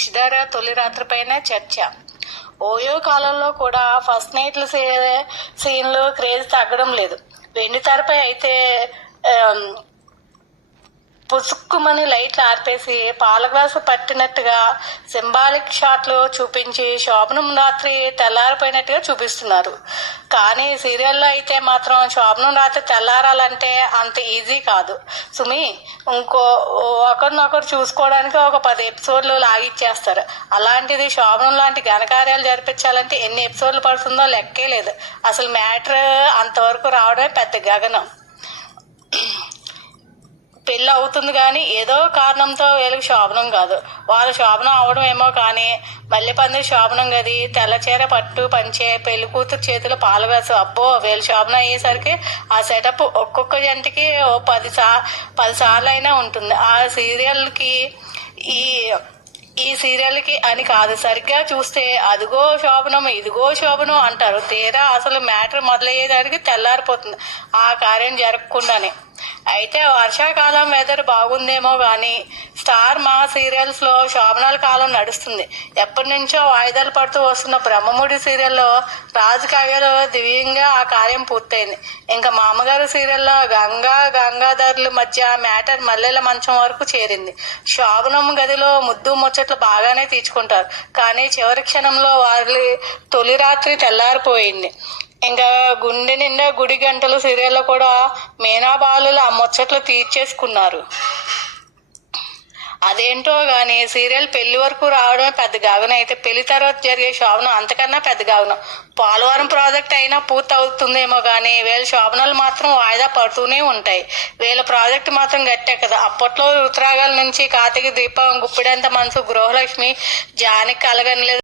ఇషిధర తొలి రాత్రి పైన చర్చ. ఓయో కాలంలో కూడా ఫస్ట్ నైట్లు సీన్లు క్రేజ్ తగ్గడం లేదు. వెండి తెరపై అయితే పుసుక్కుమని లైట్లు ఆర్పేసి పాల గ్లాసు పట్టినట్టుగా సింబాలిక్ షాట్లు చూపించి శోభనం రాత్రి తెల్లారిపోయినట్టుగా చూపిస్తున్నారు. కానీ సీరియల్లో అయితే మాత్రం శోభనం రాత్రి తెల్లారాలంటే అంత ఈజీ కాదు. సుమి ఇంకో ఒకరినొకరు చూసుకోవడానికి ఒక పది ఎపిసోడ్లు లాగిచ్చేస్తారు. అలాంటిది శోభనం లాంటి ఘనకార్యాలు జరిపించాలంటే ఎన్ని ఎపిసోడ్లు పడుతుందో లెక్కే లేదు. అసలు మ్యాటర్ అంతవరకు రావడమే పెద్ద గగనం. పెళ్ళి అవుతుంది కానీ ఏదో కారణంతో వీళ్ళకి శోభనం కాదు. వాళ్ళ శోభనం అవడం ఏమో కానీ మళ్ళీ పందిరి శోభనం గది తెల్లచీర పట్టు పంచే పెళ్ళి కూతురు చేతిలో పాలు అబ్బో వీళ్ళ శోభనం అయ్యేసరికి ఆ సెటప్ ఒక్కొక్క జంటకి ఓ పది సా పది సార్లు అయినా ఉంటుంది. ఆ సీరియల్కి ఈ ఈ సీరియల్కి అని కాదు. సరిగ్గా చూస్తే అదిగో శోభనం ఇదిగో శోభనం అంటారు. తీరా అసలు మ్యాటర్ మొదలయ్యేదానికి తెల్లారిపోతుంది. ఆ కార్యం జరగకుండానే. అయితే వర్షాకాలం వెదర్ బాగుందేమో కానీ స్టార్ మా సీరియల్స్లో శోభనాల కాలం నడుస్తుంది. ఎప్పటి నుంచో వాయిదాలు పడుతూ వస్తున్న బ్రహ్మముడి సీరియల్లో రాజు కావ్యలో దివ్యంగా ఆ కార్యం పూర్తయింది. ఇంకా మామగారు సీరియల్లో గంగా గంగాధర్ల మధ్య మ్యాటర్ మల్లెల మంచం వరకు చేరింది. శోభనం గదిలో ముద్దు ముచ్చట్లు బాగానే తీర్చుకుంటారు. కానీ చివరి క్షణంలో వారి తొలి రాత్రి తెల్లారిపోయింది. ఇంకా గుండె నిండా గుడి గంటలు సీరియల్లో కూడా మీనాబాలు ఆ ముచ్చట్లు తీర్చేసుకున్నారు. అదేంటో గాని సీరియల్ పెళ్ళి వరకు రావడమే పెద్ద గాగునం. అయితే పెళ్ళి తర్వాత జరిగే శోభనం అంతకన్నా పెద్ద గాగునం. పోలవరం ప్రాజెక్ట్ అయినా పూర్తి అవుతుందేమో కానీ వీళ్ళ శోభనాలు మాత్రం వాయిదా పడుతూనే ఉంటాయి. వీళ్ళ ప్రాజెక్ట్ మాత్రం గట్టే కదా. అప్పట్లో రుతురాగాల నుంచి కార్తీక దీపం గుప్పిడంత మనసు గృహలక్ష్మి జానికి కలగనలేదు.